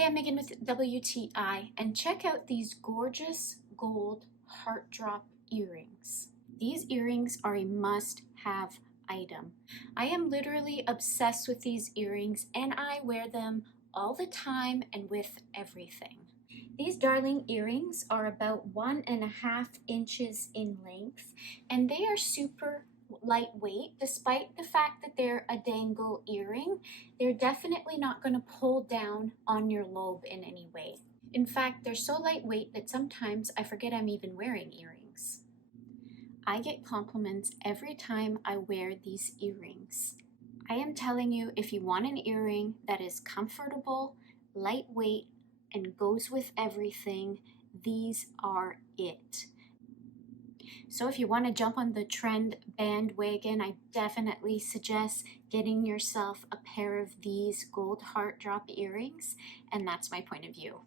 Hey, I'm Megan with WTI, and check out these gorgeous gold heart drop earrings. These earrings are a must-have item. I am literally obsessed with these earrings, and I wear them all the time and with everything. These darling earrings are about 1.5 inches in length, and they are super lightweight. Despite the fact that they're a dangle earring, they're definitely not going to pull down on your lobe in any way. In fact, they're so lightweight that sometimes I forget I'm even wearing earrings. I get compliments every time I wear these earrings. I am telling you, if you want an earring that is comfortable, lightweight, and goes with everything, these are it. So if you want to jump on the trend bandwagon, I definitely suggest getting yourself a pair of these gold heart drop earrings, and that's my point of view.